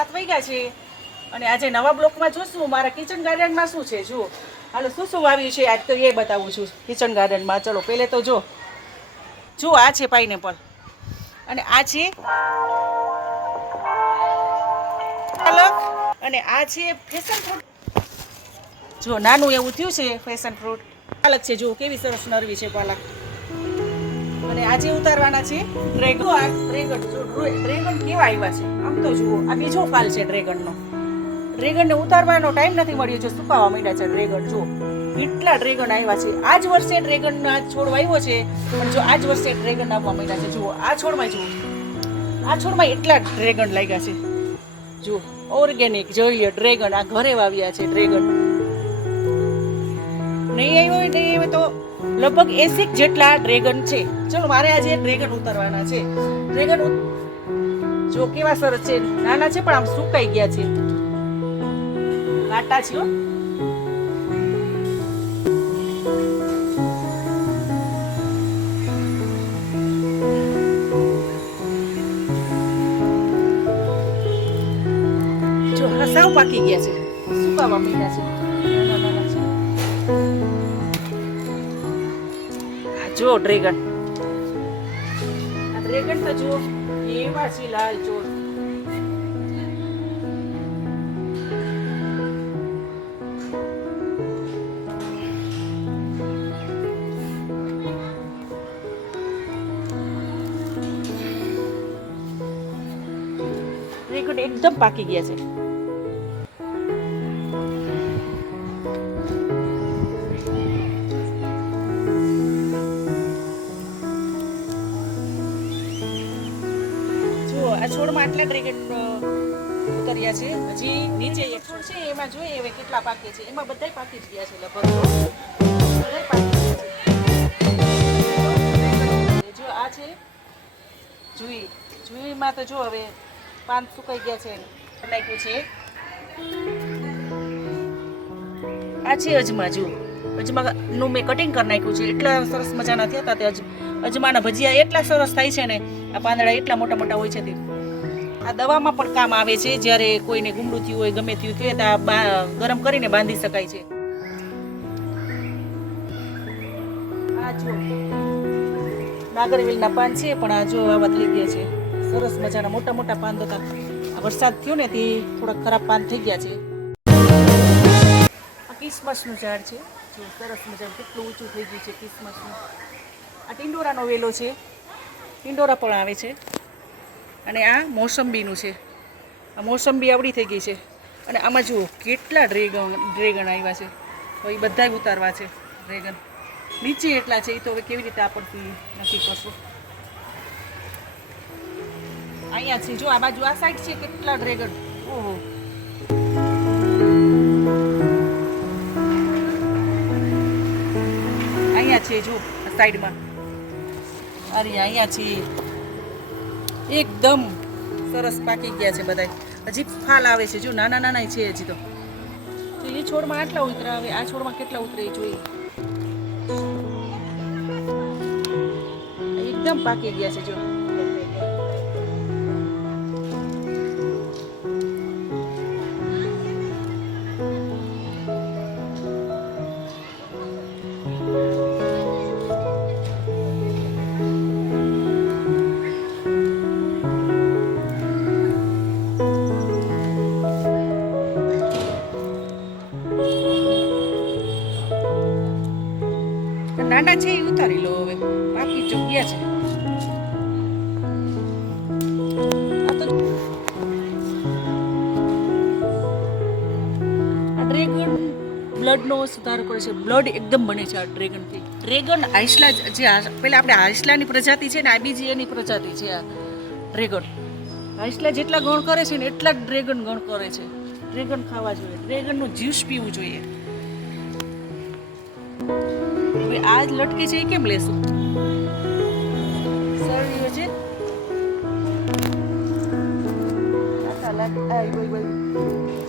7 વાગ્યા છે અને આજે નવા બ્લોકમાં જોશું મારા કિચન ગાર્ડનમાં શું છે. જો હાલો શું શું વાવ્યું છે આજ તો એ બતાવું છું કિચન ગાર્ડનમાં. ચલો પહેલે તો જો આ છે પાઇનેપલ અને આ છે પાલક અને આ છે ફેશન ફ્રૂટ. જો નાનું એવું થયું છે ફેશન ફ્રૂટ. પાલક છે જો કેવી સરસ નરવી છે પાલક. અને આજે ઉતારવાના છે ડ્રેગન. ડ્રેગન કેવા આવ્યા છે આમ તો જુઓ, આ બીજો ફાલ છે ડ્રેગનનો. ડ્રેગનને ઉતારવાનો ટાઈમ નથી મળ્યો છે, સુકાવા માંડ્યા છે ડ્રેગન. જો કેટલા ડ્રેગન આવ્યા છે. આ જ વર્ષે ડ્રેગનનો છોડ વાવ્યો છે પણ જો આ જ વર્ષે ડ્રેગન આવવા માંડ્યા છે. જુઓ આ છોડમાં, જુઓ આ છોડમાં એટલા ડ્રેગન લાગ્યા છે. જુઓ ઓર્ગેનિક જોઈએ ડ્રેગન, આ ઘરે વાવ્યા છે ડ્રેગન. નહીં આવ્યો તો લગભગ 80 જેટલા ડ્રેગન છે. ચલો મારે આજે ડ્રેગન ઉતારવાના છે. ડ્રેગન જો કેવા સરસ છે, નાના છે પણ આમ સુકાઈ ગયા છે, કાંટા છે હો. જો સાવ પાકી ગયા છે, સુકાવા માંડ્યા છે, નાના છે. જો ડ્રેગન, આ ડ્રેગન તો જુઓ એવા છે લાલ ચોર. ડ્રેગન એકદમ પાકી ગયા છે. આ છોડમાં આટલા ડ્રેગન ઉતર્યા છે. હજી નીચે એક છોડ છે એમાં જોઈએ હવે કેટલા પાકે છે. એમાં બધાય પાકી જ ગયા છે લગભગ. બધાય પાકી ગયા છે. જો આ છે જુઈમાં તો જો હવે પાન સુકાઈ ગયા છે. નાખ્યું છે આ છે અજમા. જો અજમાનું મેં કટિંગ કરી નાખ્યું છે. એટલા સરસ મજાના થયા હતા તે અજમાના ભજીયા એટલા સરસ થાય છે ને. આ પાંદડા એટલા મોટા મોટા હોય છે તે આ દવામાં પણ કામ આવે છે. જ્યારે કોઈને ગુમડું થયું હોય, ગમે થયું હોય તો આ ગરમ કરીને બાંધી શકાય છે. આ જો નાગરવેલના પાન છે પણ આ જો આવા થઈ ગયા છે. સરસ મજાના મોટા મોટા પાન હતા. આ વરસાદ થયો ને તે થોડા ખરાબ પાન થઈ ગયા છે. આ કિસમસનું ઝાડ છે. જો સરસ મજાનું કેટલું ઊંચું થઈ ગયું છે કિસમસનું. આ ટિંડોરાનો વેલો છે, ટિંડોરા પણ આવે છે. અને આ મોસંબીનું છે. આ મોસંબી આવડી થઈ ગઈ છે. અને આમાં જુઓ કેટલા ડ્રેગન આવ્યા છે. તો એ બધાય ઉતારવા છે ડ્રેગન. નીચે એટલા છે એ તો હવે કેવી રીતે આપણથી નક્કી કરશું. અહીંયા છે જો આ બાજુ આ સાઈડ છે કેટલા ડ્રેગન. ઓહો અહીંયા છે જો આ સાઈડમાં. અરે અહીંયા છે એકદમ સરસ પાકી ગયા છે બધાય. હજી ફાલ આવે છે જો નાના નાના છે હજી તો. એ છોડમાં આટલા ઉતરા, હવે આ છોડમાં કેટલા ઉતરે એ જોઈએ. એકદમ પાકી ગયા છે જો. નાના છે એ ઉતારી લો હવે, બાકી જો ગયા છે. આ તો આ ડ્રેગન બ્લડનો સુધારો કરે છે. બ્લડ એકદમ બને છે આ ડ્રેગનથી. ડ્રેગન આઈસલા જે પેલા આપણે આઈસલાની પ્રજાતિ છે ને, આ બીજી એની પ્રજાતિ છે આ ડ્રેગન. આઈસલા જેટલા ગણ કરે છે ને એટલા જ ડ્રેગન ગણ કરે છે. ડ્રેગન ખાવા જોઈએ, ડ્રેગનનું જ્યુસ પીવું જોઈએ. હવે આ જ લટકે છે એ કેમ લેશું? સરળીઓ છે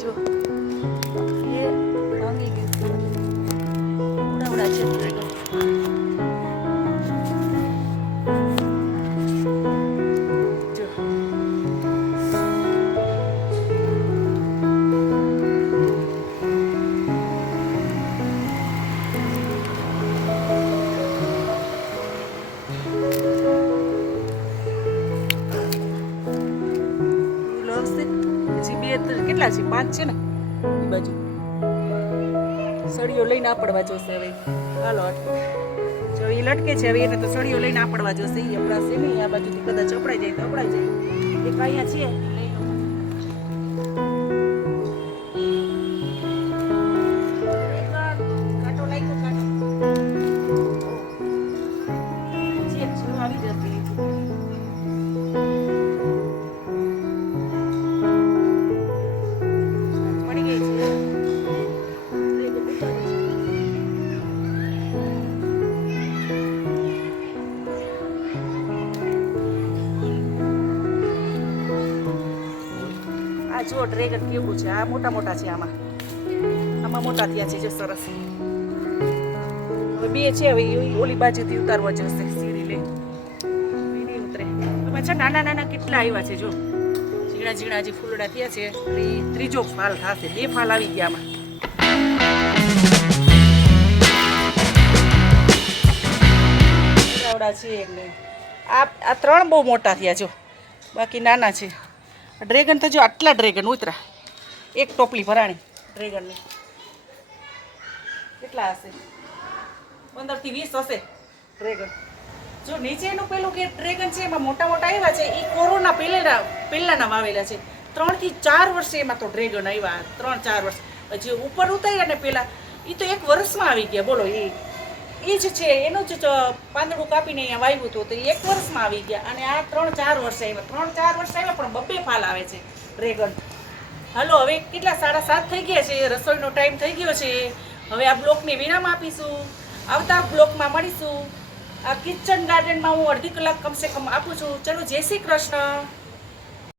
જો એ ભાંગી ગયું. ઉડાવડા છે ડ્રેગન. જો કેટલા છે 5 છે ને એ બાજુ સળીઓ લઈને આપડવા જોશે હવે હાલો જો એ લટકે છે હવે એને તો સળીઓ લઈને આપડવા જોશે એ આપણા છે નહીં આ બાજુથી કદાચ અપડાઈ જાય તો અપડાઈ જાય એક અહીંયા છે લઈ લો કાંટો લાગ્યો કાંટો છે જીવ આવી જશે પડી ગઈ છે આ જો ડ્રેગન કેવડું છે આ મોટા મોટા છે આમાં મોટા થયા છે જો સરસ હવે બે છે હવે ઓલી બાજુથી ઉતારવા જશે સીડી લઈ નહીં ઉતરે એમાં છે નાના નાના કેટલા આવ્યા છે જો ઝીણા ઝીણા જે ફૂલડા થયા છે ત્રીજો ફાલ થશે 2 ફાલ આવી ગયા આમાં છે એટલે આ 3 બહુ મોટા થયા જો બાકી નાના છે ડ્રેગન તો જો આટલા ડ્રેગન ઉતરા એક ટોપલી ભરાણી ડ્રેગનની કેટલા હશે 15 થી 20 હશે ડ્રેગન જો નીચેનું પેલું કે ડ્રેગન છે એમાં મોટા મોટા આવ્યા છે એ કોરોના પહેલાના વાવેલા છે 3 થી 4 વર્ષે એમાં તો ડ્રેગન આવ્યા 3-4 વર્ષ જે ઉપર ઉતાર્યા ને પેલા એ તો 1 વર્ષમાં આવી ગયા બોલો એ જ છે એનું જ પાંદડું કાપીને અહીંયા વાવ્યું હતું તો 1 વર્ષમાં આવી ગયા અને આ 3-4 વર્ષ આવ્યા 3-4 વર્ષ આવ્યા પણ 2 ફાલ આવે છે ડ્રેગન હાલો હવે કેટલા 7:30 થઈ ગયા છે રસોઈનો ટાઈમ થઈ ગયો છે હવે આ બ્લોકને વિરામ આપીશું આવતા બ્લોકમાં મળીશું આ કિચન ગાર્ડનમાં હું અડધી કલાક કમસે કમ આપું છું ચલો જય શ્રી કૃષ્ણ